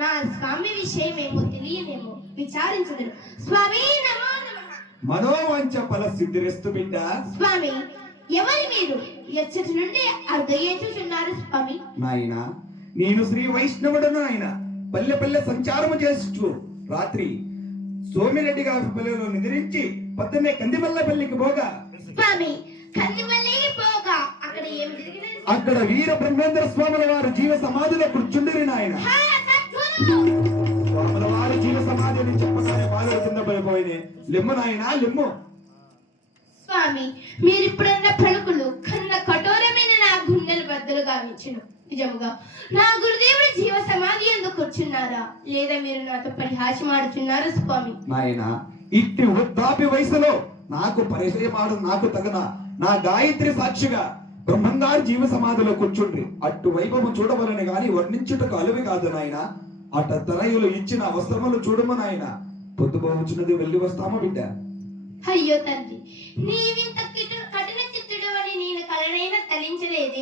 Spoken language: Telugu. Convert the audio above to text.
నా స్వామి విషయమేమో తెలియనేమో విచారించదు. స్వామి నమో నమః. మనోవాంఛ ఫల సిద్ధిరస్తు బిడ్డ. స్వామి ఎవరు మీరు? ఎచ్చటి నుండి అర్ధయేచుచున్నారు స్వామి. నాయన నేను శ్రీ వైష్ణవుడను. నాయన పల్లె పల్లె సంచారము చేస్తూ రాత్రి సోమిరెడ్డి గారి పల్లెలో నిద్రించి పొద్దున్నే కందిమల్లపల్లికి పోగా స్వామి కందిమల్లికి పోగా అక్కడ ఏమి జరిగినది? అక్కడ వీర బ్రహ్మేంద్ర స్వాముల వారు జీవ సమాధిలో కూర్చుండిరి నాయన. స్వాముల వారి జీవ సమాధి అని చెప్పగానే బాలుడు కింద పడిపోయింది. లెమ్ము నాయన లెమ్ము. స్వామి మీరిప్పుడున్న పలుకులు కన్న కఠోరమైన నా గుండెలు బద్దలు గావించును. నిజముగా నా గురుదేవుడు జీవ సమాధి ఎందుకు కూర్చున్నారా, లేదా మీరు నాతో పరిహాసం ఆడుచున్నారా స్వామి? నాయన ఇట్టి వృద్ధాప్య వయసులో నాకు పరిచయమాడు నాకు తగన నా గాయత్రి సాక్షిగా బ్రహ్మంగారు జీవ సమాధిలో కూర్చుండ్రి. అటు వైభవం చూడవలని గాని వర్ణించుటకు అలవి కాదు నాయన. అట తనయులు ఇచ్చిన అవసరములు చూడము నాయన. పొద్దుపోవచ్చున్నది వెళ్ళి వస్తామా బిడ్డ? అయ్యో తండ్రి, నీవింత కఠిన చిత్తుడు అని నేను కలనైనా తలించలేదే.